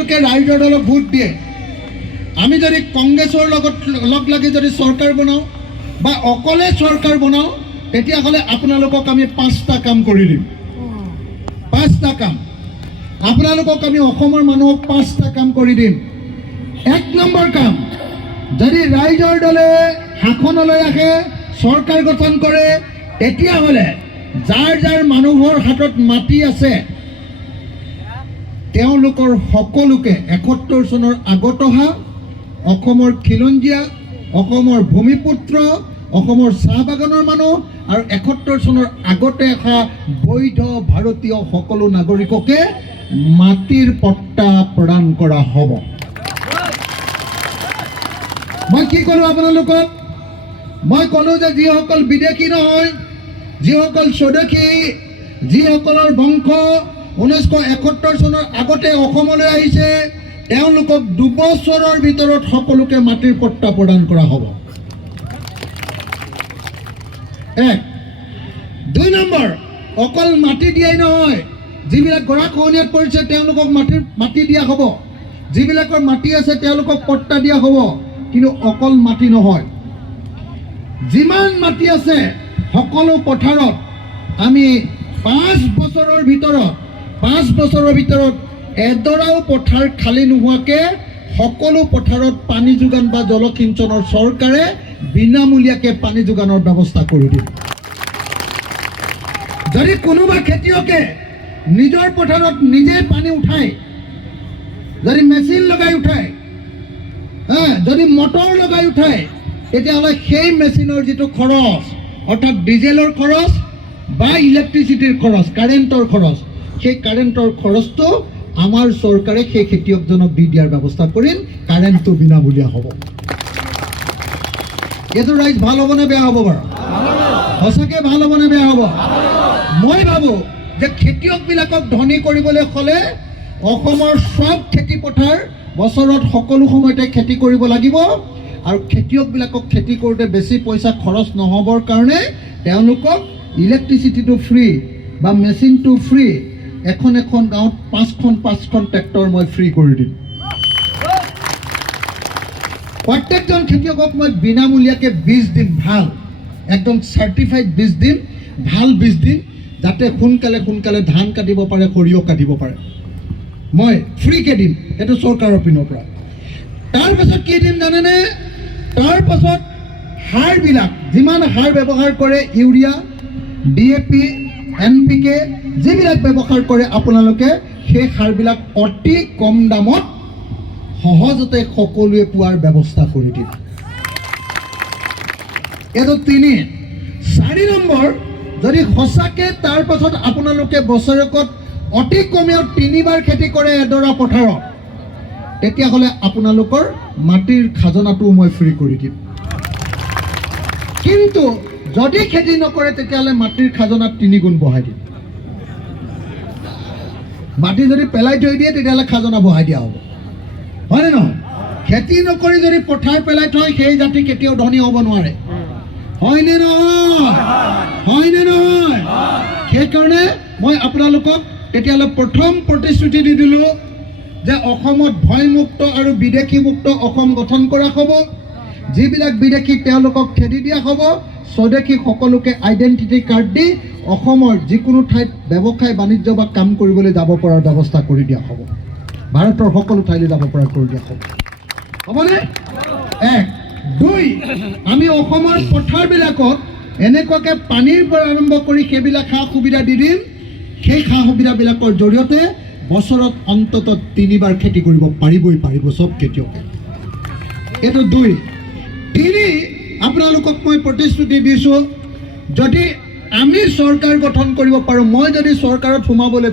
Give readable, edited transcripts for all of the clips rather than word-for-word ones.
আপোনালোকে ৰাইজৰ দলক ভোট দিয়ে আমি যদি কংগ্ৰেছৰ লগত লগ লাগি যদি চৰকাৰ বনাওঁ বা অকলে চৰকাৰ বনাওঁ তেতিয়াহ'লে আপোনালোকক আমি 5টা কাম কৰি দিম 5টা কাম আপোনালোকক আমি অসমৰ মানুহক 5টা কাম কৰি দিম 1 নম্বৰ কাম যদি ৰাইজৰ দলে শাসনলৈ আহে চৰকাৰ গঠন কৰে তেতিয়াহ'লে যাৰ যাৰ মানুহৰ হাতত মাটি আছে তেওঁলোকৰ সকলোকে 71 চনৰ আগত অহা অসমৰ খিলঞ্জীয়া অসমৰ ভূমিপুত্ৰ অসমৰ চাহ বাগানৰ মানুহ আৰু 71 চনৰ আগতে অহা বৈধ ভাৰতীয় সকলো নাগৰিককে মাটিৰ পট্টা প্ৰদান কৰা হ'ব মই কি ক'লো আপোনালোকক মই ক'লো যে যিসকল বিদেশী নহয় যিসকল স্বদেশী যিসকলৰ বংশ 1971 চনৰ আগতে অসমলৈ আহিছে তেওঁলোকক 2 বছৰৰ ভিতৰত সকলোকে মাটিৰ পট্টা প্ৰদান কৰা হ'ব 1 2 নম্বৰ অকল মাটি দিয়াই নহয় যিবিলাক গৰাখহনীয়াত পৰিছে তেওঁলোকক মাটি দিয়া হ'ব যিবিলাকৰ মাটি আছে তেওঁলোকক পট্টা দিয়া হ'ব কিন্তু অকল মাটি নহয় যিমান মাটি আছে সকলো পথাৰত আমি 5 বছৰৰ ভিতৰত এডৰাও পথাৰ খালী নোহোৱাকৈ সকলো পথাৰত পানী যোগান বা জলসিঞ্চনৰ চৰকাৰে বিনামূলীয়াকৈ পানী যোগানৰ ব্যৱস্থা কৰি দিব যদি কোনোবা খেতিয়কে নিজৰ পথাৰত নিজে পানী উঠায় যদি মেচিন লগাই উঠায় যদি মটৰ লগাই উঠায় তেতিয়াহ'লে সেই মেচিনৰ যিটো খৰচ অৰ্থাৎ ডিজেলৰ খৰচ বা ইলেক্ট্ৰিচিটিৰ খৰচ কাৰেণ্টৰ খৰচ সেই কাৰেণ্টৰ খৰচটো আমাৰ চৰকাৰে সেই খেতিয়কজনক দি দিয়াৰ ব্যৱস্থা কৰিম কাৰেণ্টটো বিনামূলীয়া হ'ব এইটো ৰাইজ ভাল হ'বনে বেয়া হ'ব বাৰু সঁচাকৈ ভাল হ'বনে বেয়া হ'ব মই ভাবোঁ যে খেতিয়কবিলাকক ধনী কৰিবলৈ হ'লে অসমৰ সব খেতি পথাৰ বছৰত সকলো সময়তে খেতি কৰিব লাগিব আৰু খেতিয়কবিলাকক খেতি কৰোঁতে বেছি পইচা খৰচ নহ'বৰ কাৰণে তেওঁলোকক ইলেক্ট্ৰিচিটিটো ফ্ৰী বা মেচিনটো ফ্ৰী এখন গাঁৱত 5খন ট্ৰেক্টৰ মই ফ্ৰী কৰি দিম প্ৰত্যেকজন খেতিয়কক মই বিনামূলীয়াকৈ বীজ দিম ভাল একদম চাৰ্টিফাইড বীজ দিম ভাল বীজ দিম যাতে সোনকালে ধান কাটিব পাৰে সৰিয়হ কাটিব পাৰে মই ফ্ৰীকৈ দিম এইটো চৰকাৰৰ পিনৰ পৰা তাৰপাছত কি দিম জানেনে তাৰপাছত সাৰবিলাক যিমান সাৰ ব্যৱহাৰ কৰে ইউৰিয়া DAP NPK যিবিলাক ব্যৱহাৰ কৰে আপোনালোকে সেই সাৰবিলাক অতি কম দামত সহজতে সকলোৱে পোৱাৰ ব্যৱস্থা কৰি দিম এইটো 3 4 নম্বৰ যদি সঁচাকৈ তাৰপাছত আপোনালোকে বছৰেকত অতি কমেও 3বাৰ খেতি কৰে এডৰা পথাৰত তেতিয়াহ'লে আপোনালোকৰ মাটিৰ খাজনাটো মই ফ্ৰী কৰি দিম কিন্তু যদি খেতি নকৰে তেতিয়াহ'লে মাটিৰ খাজনা 3 গুণ বঢ়াই দিম মাটি যদি পেলাই থৈ দিয়ে তেতিয়াহ'লে খাজনা বঢ়াই দিয়া হ'ব হয়নে নহয় খেতি নকৰি যদি পথাৰ পেলাই থয় সেই জাতি কেতিয়াও ধনী হ'ব নোৱাৰে হয়নে নহয় সেইকাৰণে মই আপোনালোকক তেতিয়াহ'লে প্ৰথম প্ৰতিশ্ৰুতি দি দিলোঁ যে অসমত ভয়মুক্ত আৰু বিদেশীমুক্ত অসম গঠন কৰা হ'ব যিবিলাক বিদেশী তেওঁলোকক খেদি দিয়া হ'ব স্বদেশী সকলোকে আইডেণ্টিটি কাৰ্ড দি অসমৰ যিকোনো ঠাইত ব্যৱসায় বাণিজ্য বা কাম কৰিবলৈ যাব পৰাৰ ব্যৱস্থা কৰি দিয়া হ'ব ভাৰতৰ সকলো ঠাইলৈ যাব পৰা কৰি দিয়া হ'ব হ'বনে 1 2 আমি অসমৰ পথাৰবিলাকত এনেকুৱাকৈ পানীৰ পৰা আৰম্ভ কৰি সেইবিলাক সা সুবিধা দি দিম সেই সা সুবিধাবিলাকৰ জৰিয়তে বছৰত অন্ততঃ 3বাৰ খেতি কৰিব পাৰিব সব খেতিয়কে এইটো 2 3 আপোনালোকক মই প্ৰতিশ্ৰুতি দিছোঁ যদি আমি চৰকাৰ গঠন কৰিব পাৰোঁ মই যদি চৰকাৰত সোমাবলৈ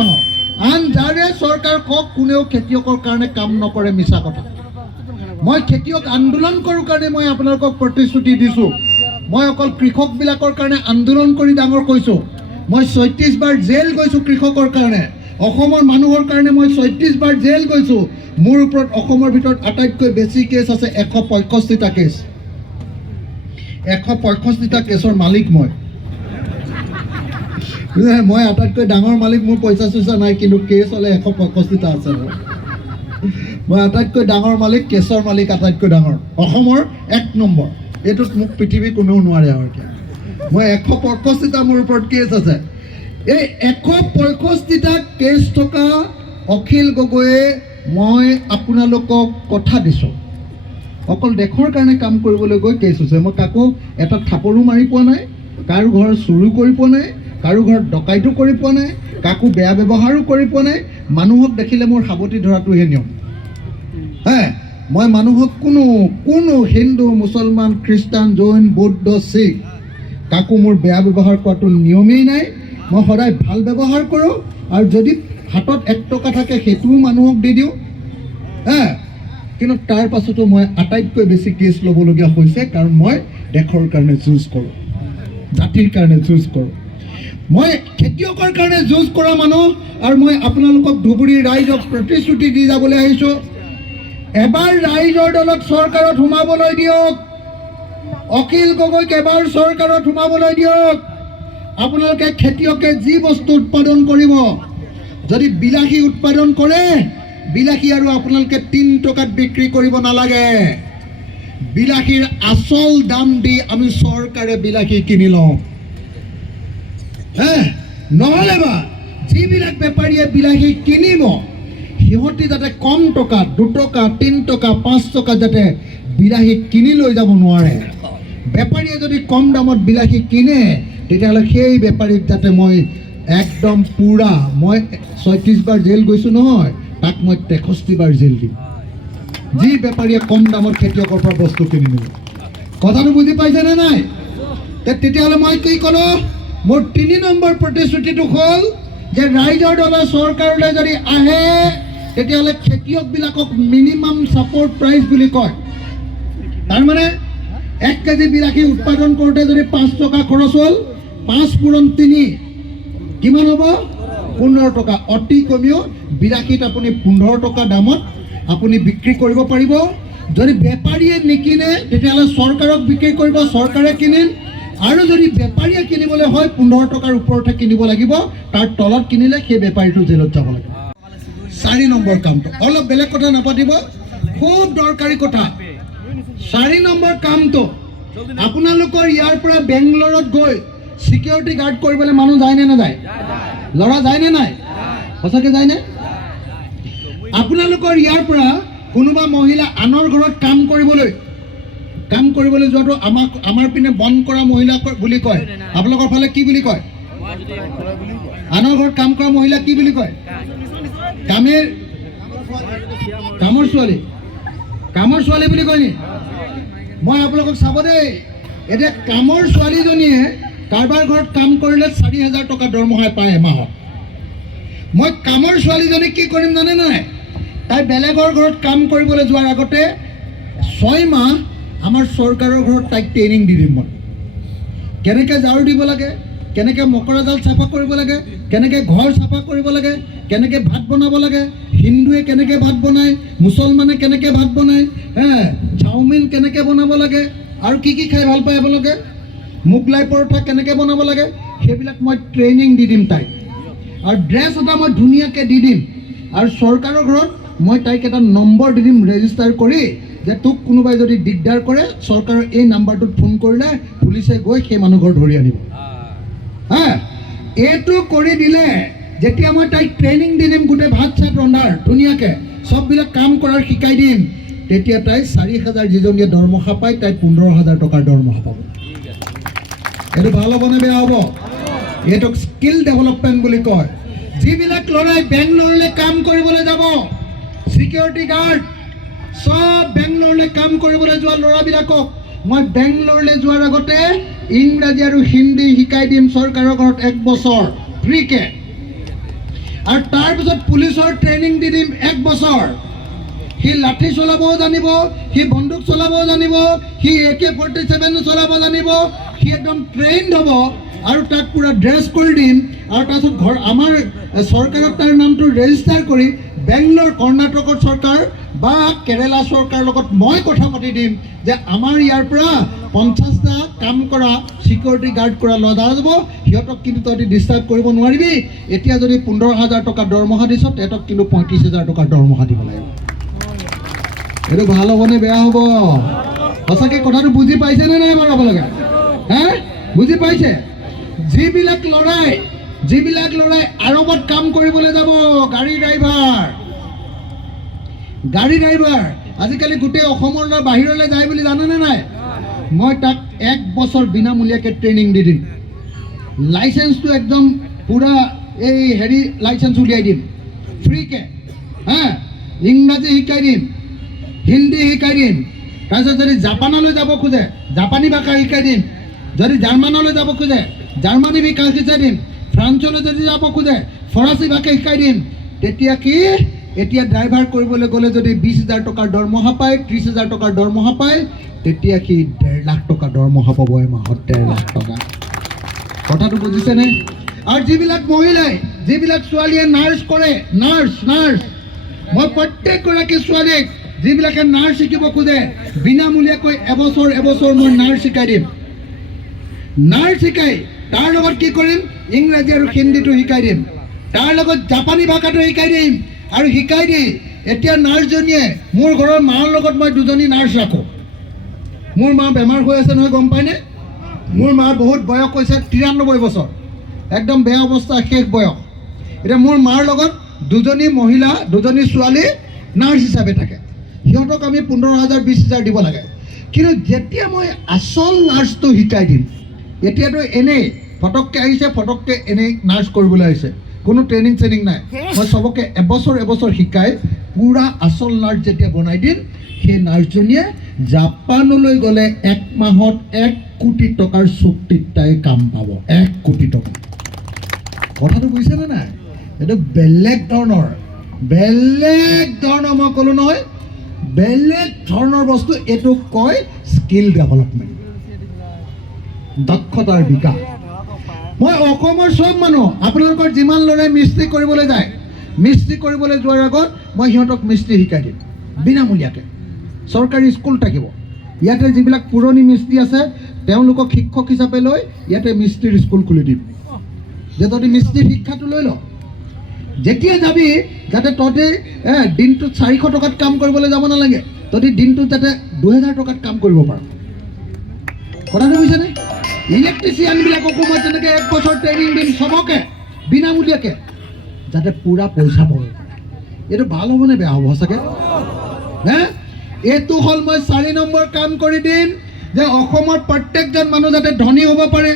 পাওঁ আন যাৰে চৰকাৰ কওক কোনেও খেতিয়কৰ কাৰণে কাম নকৰে মিছা কথা মই খেতিয়ক আন্দোলন কৰোঁ কাৰণে মই আপোনালোকক প্ৰতিশ্ৰুতি দিছোঁ মই অকল কৃষকবিলাকৰ কাৰণে আন্দোলন কৰি ডাঙৰ কৈছোঁ মই 36 বাৰ জেল গৈছোঁ কৃষকৰ কাৰণে অসমৰ মানুহৰ কাৰণে মই 36 বাৰ জেল গৈছোঁ মোৰ ওপৰত অসমৰ ভিতৰত আটাইতকৈ বেছি কেছ আছে 165টা কেছ 165টা কেছৰ মালিক মই মই আটাইতকৈ ডাঙৰ মালিক, মোৰ পইচা চইচা নাই, কিন্তু কেছ হ'লে 165টা আছে মোৰ। মই আটাইতকৈ ডাঙৰ মালিক, কেছৰ মালিক আটাইতকৈ ডাঙৰ, অসমৰ 1 নম্বৰ। এইটোত মোক পৃথিৱীৰ কোনেও নোৱাৰে আৰু এতিয়া। মই 165টা মোৰ ওপৰত কেছ আছে। এই 165টা কেছ থকা অখিল গগৈয়ে মই আপোনালোকক কথা দিছোঁ, অকল দেশৰ কাৰণে কাম কৰিবলৈ গৈ কেছ হৈছে। মই কাকো এটা থাপৰো মাৰি পোৱা নাই, কাৰো ঘৰ চুৰো কৰি পোৱা নাই, কাৰো ঘৰত ডকাইতো কৰি পোৱা নাই, কাকো বেয়া ব্যৱহাৰো কৰি পোৱা নাই। মানুহক দেখিলে মোৰ সাৱটি ধৰাটোহে নিয়ম। মই মানুহক কোনো হিন্দু, মুছলমান, খ্ৰীষ্টান, জৈন, বৌদ্ধ, শিখ কাকো মোৰ বেয়া ব্যৱহাৰ কৰাটো নিয়মেই নাই। মই সদায় ভাল ব্যৱহাৰ কৰোঁ, আৰু যদি হাতত 1 টকা থাকে সেইটোও মানুহক দি দিওঁ। কিন্তু তাৰ পাছতো মই আটাইতকৈ বেছি কেছ ল'বলগীয়া হৈছে, কাৰণ মই দেশৰ কাৰণে যুঁজ কৰোঁ, জাতিৰ কাৰণে যুঁজ কৰোঁ। মই খেতিয়কৰ কাৰণে যুঁজ কৰা মানুহ, আৰু মই আপোনালোকক ধুবুৰীৰ ৰাইজক প্ৰতিশ্ৰুতি দি যাবলৈ আহিছোঁ, এবাৰ ৰাইজৰ দলক চৰকাৰত সোমাবলৈ দিয়ক, অখিল গগৈক এবাৰ চৰকাৰত সোমাবলৈ দিয়ক। আপোনালোকে খেতিয়কে যি বস্তু উৎপাদন কৰিব, যদি বিলাহী উৎপাদন কৰে, বিলাহী আৰু আপোনালোকে 3 টকাত বিক্ৰী কৰিব নালাগে। বিলাহীৰ আচল দাম দি আমি চৰকাৰে বিলাহী কিনি লওঁ। নহ'লে বা যিবিলাক বেপাৰীয়ে বিলাহী কিনিব, সিহঁতি যাতে কম টকাত 2 টকা, 3 টকা, 5 টকা যাতে বিলাহী কিনি লৈ যাব নোৱাৰে। বেপাৰীয়ে যদি কম দামত বিলাহী কিনে, তেতিয়াহ'লে সেই বেপাৰীক যাতে মই একদম পুৰা, মই 36 বাৰ জেল গৈছোঁ নহয়, তাক মই 63 বাৰ জেল দিম, যি বেপাৰীয়ে কম দামত খেতিয়কৰ পৰা বস্তু কিনি নিব। কথাটো বুজি পাইছেনে নাই? তেতিয়াহ'লে মই কি ক'লোঁ? মোৰ 3 নম্বৰ প্ৰতিশ্ৰুতিটো হ'ল যে ৰাইজৰ দলৰ চৰকাৰলৈ যদি আহে, তেতিয়াহ'লে খেতিয়কবিলাকক মিনিমাম ছাপৰ্ট প্ৰাইচ বুলি কয়। তাৰমানে 1 কেজি বিলাহী উৎপাদন কৰোঁতে যদি 5 টকা খৰচ হ'ল, 5 পূৰণ 3 কিমান হ'ব? 15 টকা। অতি কমেও বিলাহীত আপুনি 15 টকা দামত আপুনি বিক্ৰী কৰিব পাৰিব। যদি বেপাৰীয়ে নিকিনে, তেতিয়াহ'লে চৰকাৰক বিক্ৰী কৰিব, চৰকাৰে কিনিল। আৰু যদি বেপাৰীয়ে কিনিবলৈ হয়, 15 টকাৰ ওপৰতহে কিনিব লাগিব, তাৰ তলত কিনিলে সেই বেপাৰীটো জেলত যাব লাগিব। 4 নম্বৰ কামটো অলপ বেলেগ কথা নাপাতিব, খুব দৰকাৰী কথা। 4 নম্বৰ কামটো, আপোনালোকৰ ইয়াৰ পৰা বেংগলোৰত গৈ সিকিউৰিটি গাৰ্ড কৰিবলৈ মানুহ যায়নে নাযায়? ল'ৰা যায়নে নাই? সঁচাকৈ যায়নে? আপোনালোকৰ ইয়াৰ পৰা কোনোবা মহিলা আনৰ ঘৰত কাম কৰিবলৈ যোৱাটো আমাৰ পিনে বন্ধ কৰা মহিলা বুলি কয়। আপোনালোকৰ ফালে কি বুলি কয়? আনৰ ঘৰত কাম কৰা মহিলা কি বুলি কয়? কামৰ ছোৱালী বুলি কয় নি? মই আপোনালোকক চাব দেই, এতিয়া কামৰ ছোৱালীজনীয়ে কাৰোবাৰ ঘৰত কাম কৰিলে 4,000 টকা দৰমহা পায় এমাহত। মই কামৰ ছোৱালীজনীক কি কৰিম জানে নাই? তাই বেলেগৰ ঘৰত কাম কৰিবলৈ যোৱাৰ আগতে 6 মাহ আমাৰ চৰকাৰৰ ঘৰত তাইক ট্ৰেইনিং দি দিম। মই কেনেকৈ ঝাৰু দিব লাগে, কেনেকৈ মকৰা জাল চাফা কৰিব লাগে, কেনেকৈ ঘৰ চাফা কৰিব লাগে, কেনেকৈ ভাত বনাব লাগে, হিন্দুৱে কেনেকৈ ভাত বনায়, মুছলমানে কেনেকৈ ভাত বনায়, চাওমিন কেনেকৈ বনাব লাগে, আৰু কি খাই ভাল পায় আপোনালোকে, মোগলাই পৰঠা কেনেকৈ বনাব লাগে, সেইবিলাক মই ট্ৰেইনিং দি দিম তাইক। আৰু ড্ৰেছ এটা মই ধুনীয়াকৈ দি দিম। আৰু চৰকাৰৰ ঘৰত মই তাইক এটা নম্বৰ দি দিম ৰেজিষ্টাৰ কৰি, যে তোক কোনোবাই যদি দিগদাৰ কৰে, চৰকাৰৰ এই নাম্বাৰটোত ফোন কৰিলে পুলিচে গৈ সেই মানুহ ঘৰ ধৰি আনিব। এইটো কৰি দিলে, যেতিয়া মই তাইক ট্ৰেইনিং দি দিম, গোটেই ভাত চাত ৰন্ধাৰ ধুনীয়াকৈ চববিলাক কাম কৰাৰ শিকাই দিম, তেতিয়া তাই 4,000 যিজনীয়ে দৰমহা পায়, তাই 15,000 টকাৰ দৰমহা পাব। এইটো ভাল হ'বনে বেয়া হ'ব? এইটোক স্কিল ডেভেলপমেণ্ট বুলি কয়। যিবিলাক ল'ৰাই বেংগলোৰলৈ কাম কৰিবলৈ যাব, সিকিউৰিটি গাৰ্ড সব বেংগলোৰলৈ কাম কৰিবলৈ যোৱা ল'ৰাবিলাকক মই বেংগলোৰলৈ যোৱাৰ আগতে ইংৰাজী আৰু হিন্দী শিকাই দিম চৰকাৰৰ ঘৰত 1 বছৰ ফ্ৰীকে। আৰু তাৰপিছত পুলিচৰ ট্ৰেইনিং দি দিম 1 বছৰ। সি লাঠি চলাবও জানিব, সি বন্দুক চলাবও জানিব, সি AK-47 চলাব জানিব, সি একদম ট্ৰেইনড হ'ব। আৰু তাক পুৰা ড্ৰেছ কৰি দিম, আৰু তাৰপিছত আমাৰ চৰকাৰত তাৰ নামটো ৰেজিষ্টাৰ কৰি বেংগলোৰ কৰ্ণাটকৰ চৰকাৰ বা কেৰেলা চৰকাৰৰ লগত মই কথা পাতি দিম যে আমাৰ ইয়াৰ পৰা 50টা কাম কৰা সিকিউৰিটি গাৰ্ড কৰা ল'ৰা যাব, সিহঁতক কিন্তু তহঁতি ডিষ্টাৰ্ব কৰিব নোৱাৰিবি। এতিয়া যদি 15,000 টকা দৰমহা দিছ, তেহেঁতক কিন্তু 35,000 টকাৰ দৰমহা দিব লাগিব। এইটো ভাল হ'বনে বেয়া হ'ব? সঁচাকৈ কথাটো বুজি পাইছেনে নাই বাৰু আপোনালোকে? হে, বুজি পাইছে? যিবিলাক ল'ৰাই আৰবত কাম কৰিবলৈ যাব, গাড়ী ড্ৰাইভাৰ আজিকালি গোটেই অসমৰ ল'ৰা বাহিৰলৈ যায় বুলি জানেনে নাই? মই তাক 1 বছৰ বিনামূলীয়াকৈ ট্ৰেইনিং দি দিম। লাইচেন্সটো একদম পূৰা লাইচেন্স উলিয়াই দিম ফ্ৰীকৈ। হা, ইংৰাজী শিকাই দিম, হিন্দী শিকাই দিম। তাৰপিছত যদি জাপানলৈ যাব খোজে, জাপানী ভাষা শিকাই দিম। যদি জাৰ্মানলৈ যাব খোজে, জাৰ্মানী ভাষা শিকাই দিম। ফ্ৰান্সলৈ যদি যাব খোজে, ফৰাচী ভাষা শিকাই দিম। তেতিয়া কি, এতিয়া ড্ৰাইভাৰ কৰিবলৈ গ'লে যদি 20,000 টকাৰ দৰমহা পায়, 30,000 টকাৰ দৰমহা পায়, তেতিয়া সি 1.5 লাখ টকা দৰমহা পাব এমাহত। 1.5 লাখ টকা। কথাটো বুজিছেনে? আৰু যিবিলাক ছোৱালীয়ে নাৰ্ছ কৰে, নাৰ্ছ মই প্ৰত্যেকগৰাকী ছোৱালীক যিবিলাকে নাৰ্ছ শিকিব খোজে, বিনামূলীয়াকৈ এবছৰ মই নাৰ্ছ শিকাই দিম। নাৰ্ছ শিকাই তাৰ লগত কি কৰিম, ইংৰাজী আৰু হিন্দীটো শিকাই দিম, তাৰ লগত জাপানী ভাষাটো শিকাই দিম। আৰু শিকাই দি এতিয়া নাৰ্ছজনীয়ে মোৰ ঘৰৰ মাৰ লগত মই 2জনী নাৰ্ছ ৰাখোঁ। মোৰ মা বেমাৰ হৈ আছে নহয়, গম পায়নে? মোৰ মাৰ বহুত বয়স হৈছে, 93 বছৰ, একদম বেয়া অৱস্থা, শেষ বয়স। এতিয়া মোৰ মাৰ লগত 2জনী মহিলা, 2জনী ছোৱালী নাৰ্ছ হিচাপে থাকে। সিহঁতক আমি 15,000 20,000 দিব লাগে। কিন্তু যেতিয়া মই আচল নাৰ্ছটো শিকাই দিম, এতিয়াতো এনেই ফটককৈ আহিছে, ফটককৈ এনেই নাৰ্ছ কৰিবলৈ আহিছে, কোনো ট্ৰেইনিং নাই। মই চবকে এবছৰ শিকাই পূৰা আচল নাৰ্ছ যেতিয়া বনাই দিম, সেই নাৰ্ছজনীয়ে জাপানলৈ গ'লে 1 মাহত 1 কোটি টকাৰ চুক্তিত তাই কাম পাব। 1 কোটি টকা। কথাটো বুজিছেনে নাই? এইটো বেলেগ ধৰণৰ মই ক'লোঁ নহয়, বেলেগ ধৰণৰ বস্তু। এইটো কয় স্কিল ডেভেলপমেণ্ট, দক্ষতাৰ বিকাশ। মই অসমৰ চব মানুহ, আপোনালোকৰ যিমান ল'ৰাই মিস্ত্ৰী কৰিবলৈ যায়, মিস্ত্ৰী কৰিবলৈ যোৱাৰ আগত মই সিহঁতক মিস্ত্ৰী শিকাই দিম বিনামূলীয়াকৈ। চৰকাৰী স্কুল থাকিব ইয়াতে, যিবিলাক পুৰণি মিস্ত্ৰী আছে তেওঁলোকক শিক্ষক হিচাপে লৈ ইয়াতে মিস্ত্ৰীৰ স্কুল খুলি দিম, যে তহঁতি মিস্ত্ৰীৰ শিক্ষাটো লৈ ল। যেতিয়া যাবি যাতে তহঁতি দিনটোত 400 টকাত কাম কৰিবলৈ যাব নালাগে, তহঁতি দিনটোত যাতে 2,000 টকাত কাম কৰিব পাৰ। কথাটো বুজিছেনে? ইলেক্ট্ৰিচিয়ানবিলাককো মই তেনেকৈ 1 বছৰ ট্ৰেইনিং দিম, চবকে বিনামূলীয়াকৈ, যাতে পূৰা পইচা পাব পাৰে। এইটো ভাল হ'বনে বেয়া হ'ব সঁচাকৈ? হে, এইটো হ'ল মই 4 নম্বৰ কাম কৰি দিম, যে অসমৰ প্ৰত্যেকজন মানুহ যাতে ধনী হ'ব পাৰে,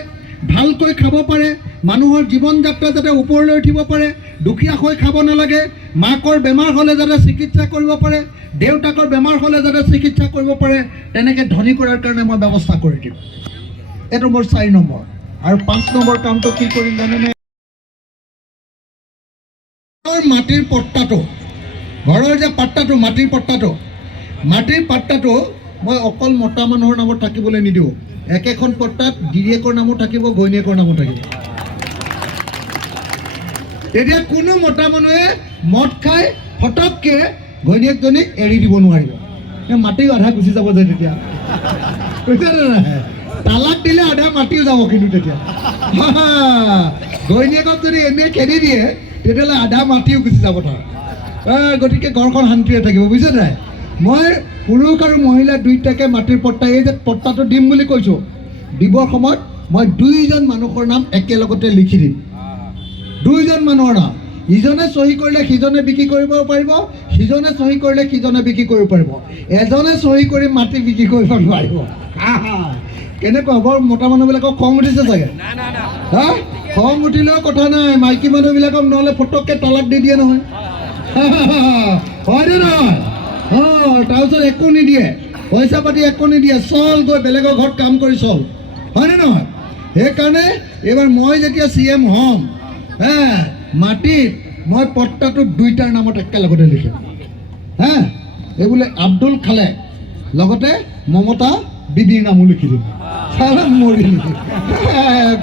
ভালকৈ খাব পাৰে, মানুহৰ জীৱন যাত্ৰা যাতে ওপৰলৈ উঠিব পাৰে, দুখীয়া হৈ খাব নালাগে, মাকৰ বেমাৰ হ'লে যাতে চিকিৎসা কৰিব পাৰে, দেউতাকৰ বেমাৰ হ'লে যাতে চিকিৎসা কৰিব পাৰে, তেনেকৈ ধনী কৰাৰ কাৰণে মই ব্যৱস্থা কৰি দিম। এইটো মোৰ 4 নম্বৰ। আৰু 5 নম্বৰ কামটো কি কৰিম জানেনে? মাটিৰ পট্টাটো, ঘৰৰ যে পাট্টাটো, মাটিৰ পাট্টাটো মই অকল মতা মানুহৰ নামত থাকিবলৈ নিদিওঁ। একেখন পট্টাত গিৰিয়েকৰ নামো থাকিব, ঘৈণীয়েকৰ নামো থাকিব। তেতিয়া কোনো মতা মানুহে মদ খাই ফটককৈ ঘৈণীয়েকজনীক এৰি দিব নোৱাৰিব। মাটিও আধা গুচি যাব যে তেতিয়া, বুজিছেনে নাই? তালাক দিলে আধা মাটিও যাব, কিন্তু তেতিয়া ঘৈণীয়েকক যদি এনেই খেদি দিয়ে তেতিয়াহ'লে আধা মাটিও গুচি যাব তাৰ। গতিকে ঘৰখন শান্তিৰে থাকিব, বুজিছে নাই? মই পুৰুষ আৰু মহিলা দুয়োটাকে মাটিৰ পট্টা, এই যে পট্টাটো দিম বুলি কৈছোঁ, দিবৰ সময়ত মই 2জন মানুহৰ নাম একেলগতে লিখি দিম। 2জন মানুহৰ নাম, ইজনে চহী কৰিলে সিজনে বিক্ৰী কৰিব পাৰিব, সিজনে চহী কৰিলে সিজনে বিক্ৰী কৰিব পাৰিব, এজনে চহী কৰি মাটি বিক্ৰী কৰিব নোৱাৰিব। কেনেকুৱা হ'ব? মতা মানুহবিলাকক খং উঠিছে চাগে? হা, খং উঠিলেও কথা নাই, মাইকী মানুহবিলাকক নহ'লে ফটককৈ তালাক দি দিয়ে নহয়, হয়নে নহয়? তাৰপিছত একো নিদিয়ে, পইচা পাতি একো নিদিয়ে, চল গৈ বেলেগৰ ঘৰত কাম কৰি চল, হয়নে নহয়? সেইকাৰণে এইবাৰ মই যেতিয়া CM হ'ম, মাটিত মই পট্টাটো 2টাৰ নামত একেলগতে লিখিম। এই বোলে আব্দুল খালেক, লগতে মমতা বিবিৰ নামো লিখি দিম। মৰিল,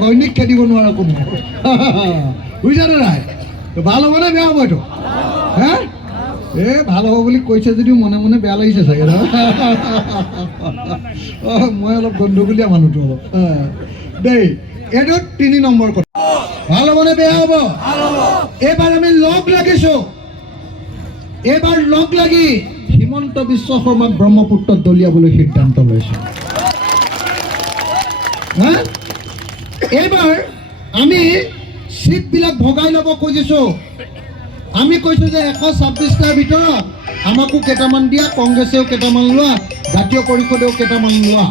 ঘৈণীক খেদিব নোৱাৰা কোনো, বুজিছানে নাই? ভাল হ'বনে বেয়া হ'ব এইটো? ভাল হ'ব বুলি কৈছে যদিও মনে মনে বেয়া লাগিছে চাগে ন? মই অলপ গণ্ডগোলীয়া মানুহটো অলপ। দেই এইটো 3 নম্বৰ কথা ভাল হ'বনে বেয়া হ'ব এইবাৰ আমি লগ লাগিছোঁ এইবাৰ লগ লাগি হিমন্ত বিশ্ব শৰ্মাক ব্ৰহ্মপুত্ৰত দলিয়াবলৈ সিদ্ধান্ত লৈছোঁ এইবাৰ আমি সিটবিলাক ভগাই ল'ব খুজিছোঁ আমি কৈছোঁ যে 126টাৰ ভিতৰত আমাকো কেইটামান দিয়া কংগ্ৰেছেও কেইটামান লোৱা জাতীয় পৰিষদেও কেইটামান লোৱা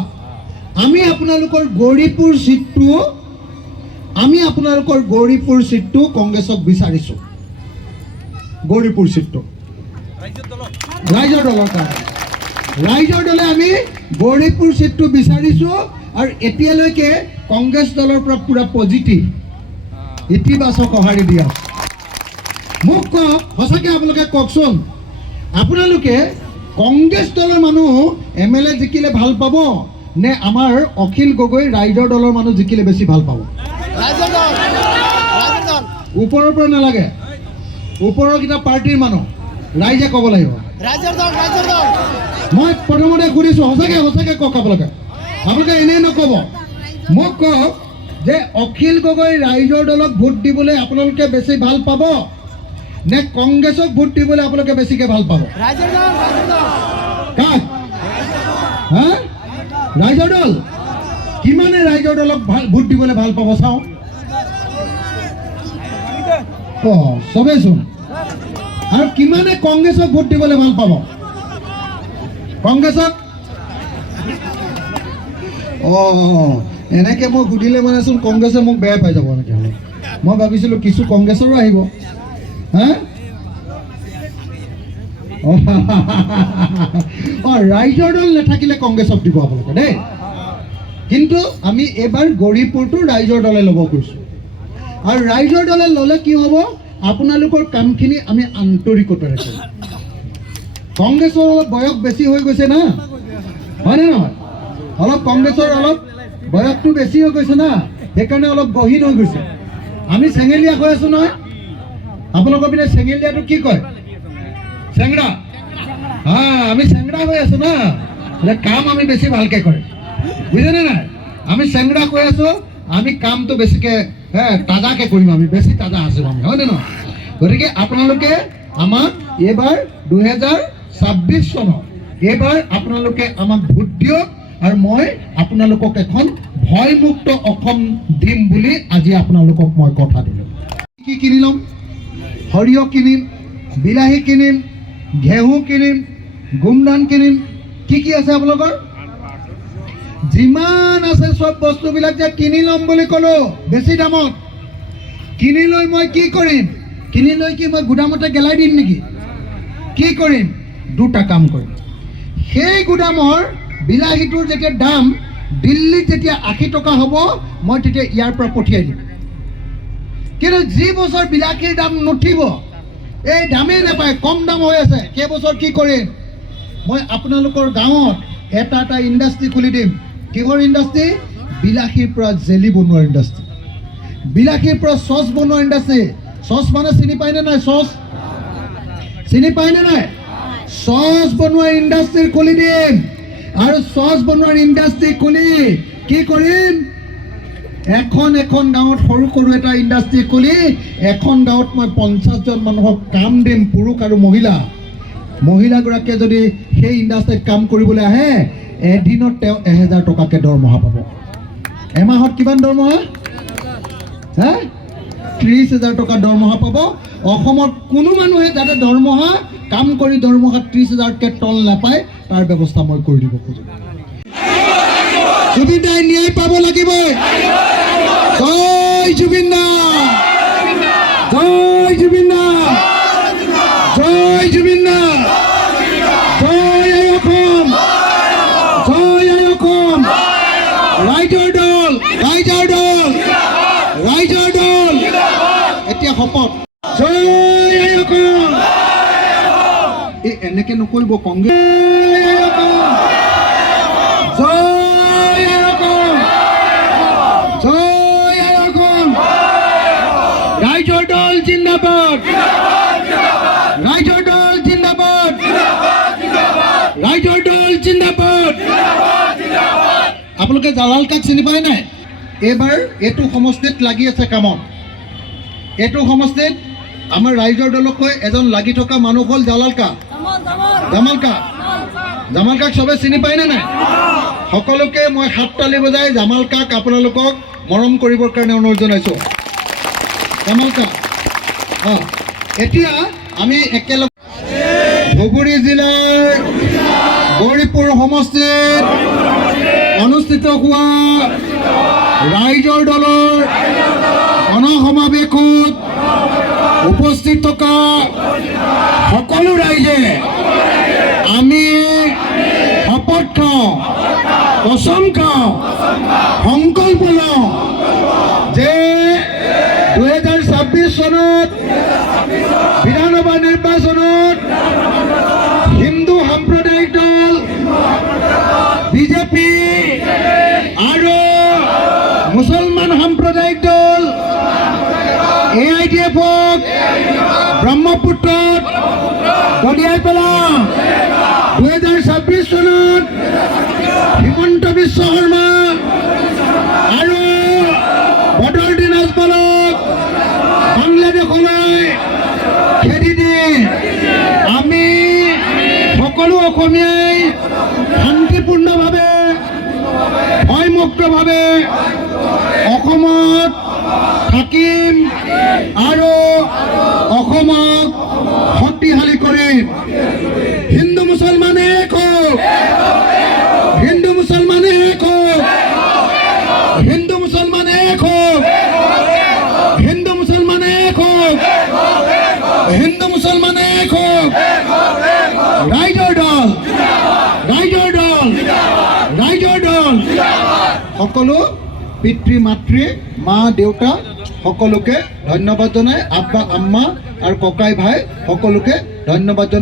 আমি আপোনালোকৰ গৌৰীপুৰ সিটটো কংগ্ৰেছক বিচাৰিছোঁ গৌৰীপুৰ সিটটো ৰাইজৰ দলৰ কাৰণে ৰাইজৰ দলে আমি গৌৰীপুৰ সিটটো বিচাৰিছোঁ আৰু এতিয়ালৈকে কংগ্ৰেছ দলৰ পৰা পুৰা পজিটিভ ইতিবাচক সঁহাৰি দিয়া মোক কওক সঁচাকৈ আপোনালোকে কওকচোন আপোনালোকে কংগ্ৰেছ দলৰ মানুহ MLA জিকিলে ভাল পাব নে আমাৰ অখিল গগৈ ৰাইজৰ দলৰ মানুহ জিকিলে বেছি ভাল পাব ওপৰৰ পৰা নালাগে ওপৰৰ কিটা পাৰ্টিৰ মানুহ ৰাইজে ক'ব লাগিব মই প্ৰথমতে সুধিছোঁ সঁচাকৈ কওক আপোনালোকে এনেই নক'ব মোক কওক যে অখিল গগৈ ৰাইজৰ দলক ভোট দিবলৈ আপোনালোকে বেছি ভাল পাব নে কংগ্ৰেছক ভোট দিবলৈ আপোনালোকে বেছিকৈ ভাল পাব কাক ৰাইজৰ দল কিমানে ৰাইজৰ দলক ভোট দিবলৈ ভাল পাব চাওঁ চবেইচোন আৰু কিমানে কংগ্ৰেছক ভোট দিবলৈ ভাল পাব কংগ্ৰেছক এনেকৈ মই সুধিলে মানেচোন কংগ্ৰেছে মোক বেয়া পাই যাব এনেকৈ হ'লে মই ভাবিছিলোঁ কিছু কংগ্ৰেছৰো আহিব ৰাইজৰ দল নাথাকিলে কংগ্ৰেছক দিব আপোনালোকে দেই কিন্তু আমি এইবাৰ গৌৰীপুৰটো ৰাইজৰ দলে ল'ব কৈছোঁ আৰু ৰাইজৰ দলে ল'লে কি হ'ব আপোনালোকৰ কামখিনি আমি আন্তৰিকতাৰে কৰিম কংগ্ৰেছৰ অলপ বয়স বেছি হৈ গৈছে না হয়নে নহয় অলপ কংগ্ৰেছৰ অলপ বয়সটো বেছি হৈ গৈছে না সেইকাৰণে অলপ গহীন হৈ গৈছে আমি চেঙেলীয়া হৈ আছোঁ নহয় আপোনালোকৰ পিনে চেঙেলীয়াটো কি কয় চেংৰা আমি চেংৰা হৈ আছোঁ না কাম আমি বেছি ভালকৈ কৰিম বুজিছেনে নাই আমি চেংৰা কৈ আছোঁ আমি কামটো বেছিকৈ তাজাকৈ কৰিম আমি বেছি তাজা আছোঁ আমি হয়নে নহয় গতিকে আপোনালোকে আমাক এইবাৰ 2026 চনত এইবাৰ আপোনালোকে আমাক ভোট দিয়ক আৰু মই আপোনালোকক এখন ভয়মুক্ত অসম দিম বুলি আজি আপোনালোকক মই কথা দিলোঁ কি কিনি ল'ম সৰিয়হ কিনিম বিলাহী কিনিম ঘেঁহু কিনিম গোমধান কিনিম কি আছে আপোনালোকৰ যিমান আছে সব বস্তুবিলাক যে কিনি ল'ম বুলি ক'লোঁ বেছি দামত কিনি লৈ মই কি কৰিম কিনি লৈ কি মই গুদামতে গেলাই দিম নেকি কি কৰিম দুটা কাম কৰিম সেই গুদামৰ বিলাহীটোৰ যেতিয়া দাম দিল্লীত যেতিয়া 80 টকা হ'ব মই তেতিয়া ইয়াৰ পৰা পঠিয়াই দিম কিন্তু যি বছৰ বিলাহীৰ দাম নুঠিব এই দামেই নাপায় কম দাম হৈ আছে সেই বছৰ কি কৰিম মই আপোনালোকৰ গাঁৱত এটা ইণ্ডাষ্ট্ৰি খুলি দিম কিহৰ ইণ্ডাষ্ট্ৰি বিলাহীৰ পৰা জেলি বনোৱাৰ ইণ্ডাষ্ট্ৰি বিলাহীৰ পৰা চচ বনোৱাৰ ইণ্ডাষ্ট্ৰি চচ মানে চিনি পায়নে নাই চচ চিনি পায়নে নাই চচ বনোৱাৰ ইণ্ডাষ্ট্ৰি খুলি দিম আৰু চচ বনোৱাৰ ইণ্ডাষ্ট্ৰি খুলি কি কৰিম এখন গাঁৱত সৰু এটা ইণ্ডাষ্ট্ৰি খুলি এখন গাঁৱত মই 50 জন মানুহক কাম দিম পুৰুষ আৰু মহিলাগৰাকীয়ে যদি সেই ইণ্ডাষ্ট্ৰিত কাম কৰিবলৈ আহে এদিনত তেওঁ 1000 টকাকৈ দৰমহা পাব এমাহত কিমান দৰমহা 30,000 টকা দৰমহা পাব অসমত কোনো মানুহে যাতে দৰমহা কাম কৰি দৰমহা 30,000কৈ তল নাপায় তাৰ ব্যৱস্থা মই কৰি দিব খোজোঁ জুবিন দাই ন্যায় পাব লাগিবই জয় জুবিন দা জয় জুবিন দা জয় জুবিন দা জয় অসম জয় অসম ৰাইজৰ দল এতিয়া শপত জয় অসম এই এনেকৈ নকৰিব কংগ্ৰেছ জয় অসম জয় অসম ৰাইজৰ দল জিন্দাবাদ ৰাইজৰ দল জিন্দাবাদ ৰাইজৰ দল জিন্দাবাদ আপোনালোকে জালাল কাক চিনি পায় নাই এইবাৰ এইটো সমষ্টিত লাগি আছে কামত। এইটো সমষ্টিত আমাৰ ৰাইজৰ দলকৈ এজন লাগি থকা মানুহ হ'ল জামাল কা। জামাল কাক চবে চিনি পায়নে নাই? সকলোকে মই হাত তালি বজাই জামাল কাক আপোনালোকক মৰম কৰিবৰ কাৰণে অনুৰোধ জনাইছোঁ। জামাল কা এতিয়া আমি একেলগে ধুবুৰী জিলাৰ গৌৰীপুৰ সমষ্টিত অনুষ্ঠিত হোৱা ৰাইজৰ দলৰ গণসমাৱেশত উপস্থিত থকা সকলো ৰাইজে আমি শপত খাওঁ, কচম খাওঁ, সংকল্প লওঁ যে 2026 চনত বিধানসভা নিৰ্বাচনত হিন্দু সাম্প্ৰদায়িক দল বিজেপি আৰু মুছলমান সাম্প্ৰদায়িক দল AIDF-ক ব্ৰহ্মপুত্ৰত দলিয়াই পেলাম। 2026 চনত হিমন্ত বিশ্ব শৰ্মা আৰু বদৰুদ্দিন আজমলক বাংলাদেশলৈ খেদি দি আমি সকলো অসমীয়াই শান্তিপূৰ্ণভাৱে ভয়মুক্তভাৱে অসমত থাকিম আৰু অসমক শক্তিশালী কৰিম। হিন্দু মুছলমানে এক হওক, হিন্দু মুছলমানে এক হওক, হিন্দু মুছলমানে এক হওক, হিন্দু মুছলমানে এক হওক, হিন্দু মুছলমানে এক হওক। ৰাইজৰ দল, ৰাইজৰ দল, ৰাইজৰ দল। সকলো পিতৃ মাতৃ মা দেউতা সকলোকে ধন্যবাদ জনাই, আব্বা আম্মা আৰু ককাই ভাই সকলোকে ধন্যবাদ জনাই।